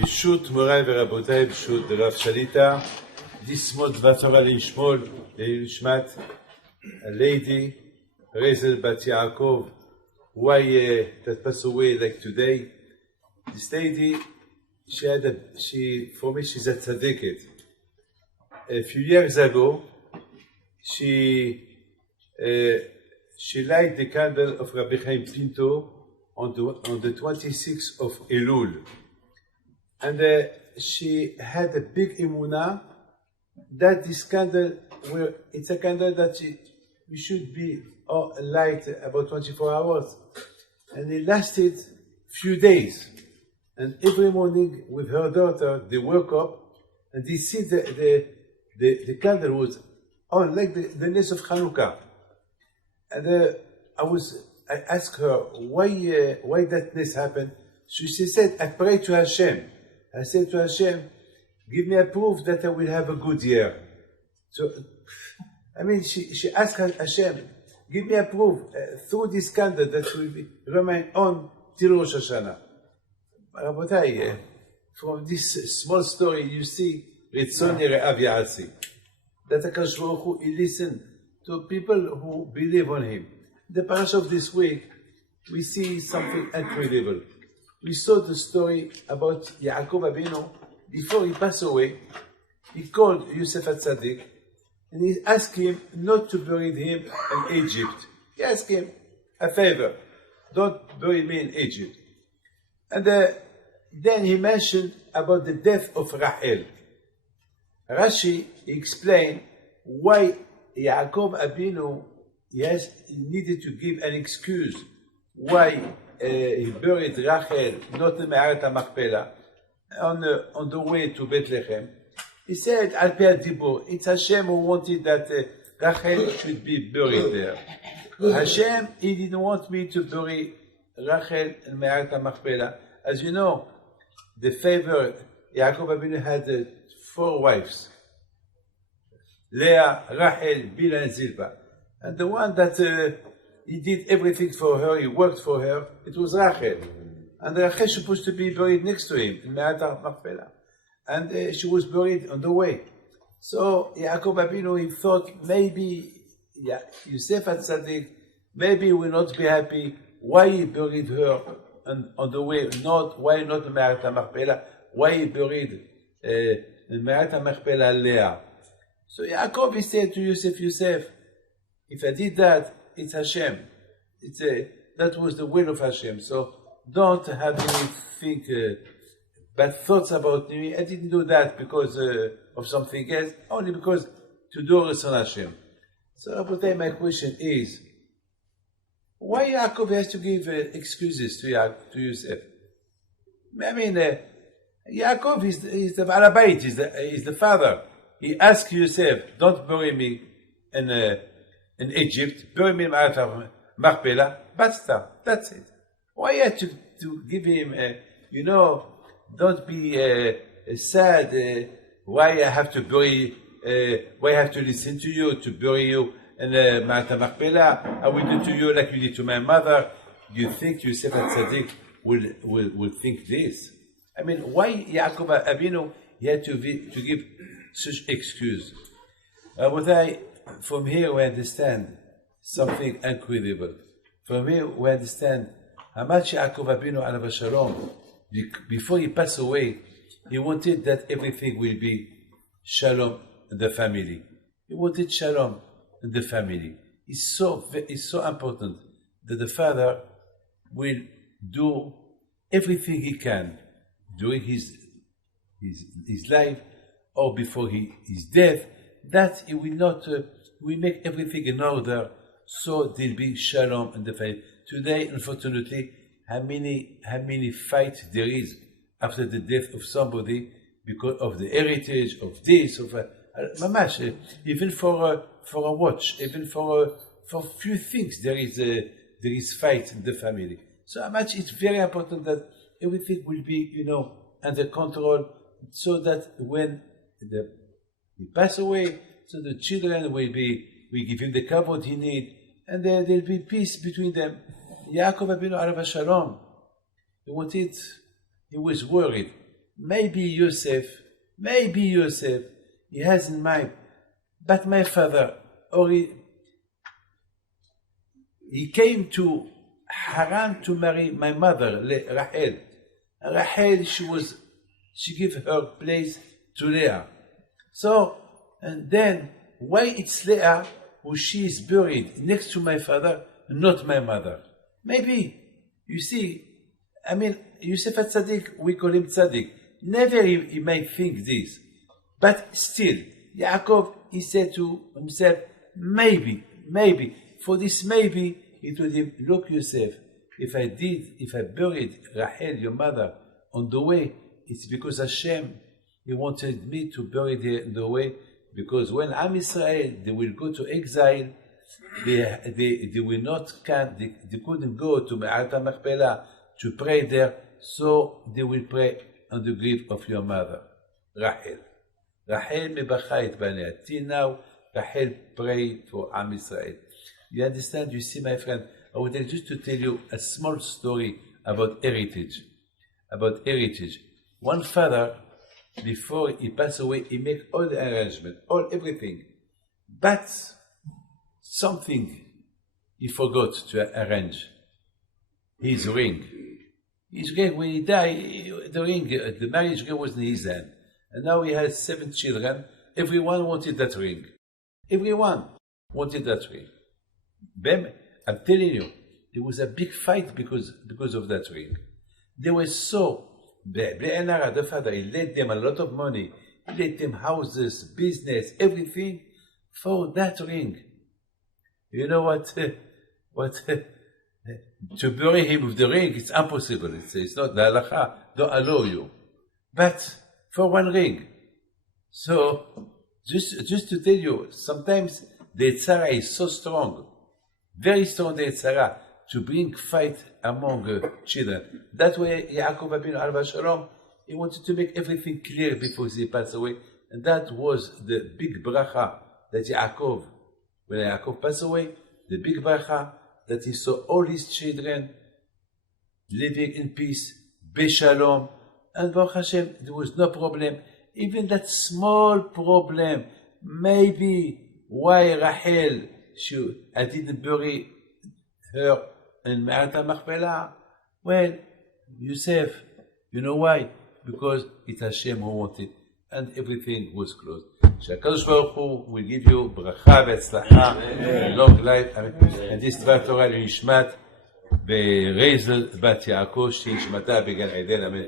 ברשות מוריי ורבותיי, ברשות רב שליטה, לשמות דבר תורה לשמול, לנשמת הליידי Reizel bat Yaacov, why that passed away like today. This lady, for me, she's a tzaddiket. A few years ago, she lighted the candle of Rabbi Chaim Pinto on the 26th of Elul. And she had a big emunah that this candle, it's a candle that we should be light about 24 hours. And it lasted few days. And every morning with her daughter, they woke up and they see the candle was on like the nest of Hanukkah. And I asked her why that nest happened. She said, I prayed to Hashem. I said to Hashem, give me a proof that I will have a good year. So, I mean, she asked Hashem, give me a proof through this candle that will remain on till Rosh Hashanah. Rabotai, from this small story, you see, Ritzon Yere'av Ya'asi. That HaKadosh Baruch Hu, he listened to people who believe on him. The Parsha of this week, we see something incredible. We saw the story about Yaacov Abinu. Before he passed away, he called Yosef HaTzadik, and he asked him not to bury him in Egypt. He asked him a favor, don't bury me in Egypt. And then he mentioned about the death of Rachel. Rashi explained why Yaakov Abinu he needed to give an excuse why he buried Rachel not in Me'aret HaMachpelah on the way to Bethlehem. He said, Al Pi HaDibur, it's Hashem who wanted that Rachel should be buried there. Hashem, he didn't want me to bury Rachel in Me'aret HaMachpelah. As you know, the favor, Yaakov Abinu had 4 wives. Leah, Rachel, Bilhah, and Zilpah. And the one that he did everything for her, he worked for her, it was Rachel. And Rachel was supposed to be buried next to him in Me'aret HaMachpelah. And she was buried on the way. So Yaakov Abinu, he thought maybe Yosef HaTzadik, maybe will not be happy why he buried her on the way, why not in Me'aret HaMachpelah, why he buried in Me'aret HaMachpelah Leah. So Yaakov, he said to Yosef, if I did that, it's Hashem. That was the will of Hashem. So don't have anything bad thoughts about me. I didn't do that because of something else, only because to do Ratzon Hashem. So Rabotai, my question is, why Yaakov has to give excuses to Yosef? I mean, Yaakov is the Baal Habayit, is the father. He asked Yosef, don't bury me in Egypt, bury me in Me'aret HaMachpelah, basta, that's it. Why you have to give him, don't be sad, why I have to bury, why I have to listen to you, to bury you in Me'aret HaMachpelah, I will do to you like you did to my mother. Do you think Yosef HaTzadik will think this? I mean, why Yaakov Abinu he had to give such excuse? From here we understand something incredible. From here we understand how much Yaakov Abinu alav Shalom, before he passed away, he wanted that everything will be Shalom in the family. He wanted Shalom in the family. It's so important that the father will do everything he can during his life or before his death, that he will not will make everything in order so there'll be Shalom in the family. Today, unfortunately, how many fights there is after the death of somebody because of the heritage of this, of mamash, even for a watch, even for few things there is fight in the family. So how much it's very important that everything will be under control, so that when he pass away, so the children we give him the kavod he need, and there'll be peace between them. Yaakov Abinu alav Shalom, he was worried maybe Yosef, he has in mind, but my father, or he came to Haran to marry my mother, Rachel. Rachel, she gave her place to Leah. So, and then, why it's Leah who she is buried next to my father, not my mother? Maybe, you see, I mean, Yosef Tzaddik, we call him Tzaddik. Never he might think this. But still, Yaacov, he said to himself, maybe, for this maybe, he told him, look Yosef, if I buried Rachel, your mother, on the way, it's because Hashem, he wanted me to bury her in the way, because when Am Israel, they will go to exile, they will not they couldn't go to Me'arat HaMachpelah to pray there, so they will pray on the grave of your mother, Rachel. Rachel mebacha et banea. Till now, Rachel prayed for Am Israel. You understand? You see, my friend, I would like just to tell you a small story about heritage. One father, before he passed away, he made all the arrangement, everything. But something he forgot to arrange. His ring. When he died, the marriage ring was in his hand. And now he has 7 children. Everyone wanted that ring. I'm telling you, there was a big fight because of that ring. They were so bad. The father, he lent them a lot of money. He lent them houses, business, everything for that ring. You know what? To bury him with the ring, it's impossible. It's not the halacha, don't allow you. But for one ring. So, just to tell you, sometimes the Tzara is so strong, very strong the Tzara, to bring fight among children. That way, Yaacov Abinu Alav Shalom, he wanted to make everything clear before he passed away. And that was the big bracha that Yaacov, when Yaacov passed away, the big bracha that he saw all his children living in peace, Shalom, and Baruch Hashem, there was no problem. Even that small problem, maybe why Rachel, I didn't bury her in Me'arat HaMachpelah. Well, Yosef, you know why? Because it's Hashem who wanted, and everything was closed. שהקדוש ברוך הוא will give you ברכה והצלחה, long life, and this דבר תורה לנשמת ברייזל בת יעקב, שנשמתה בגן עדן, אמן.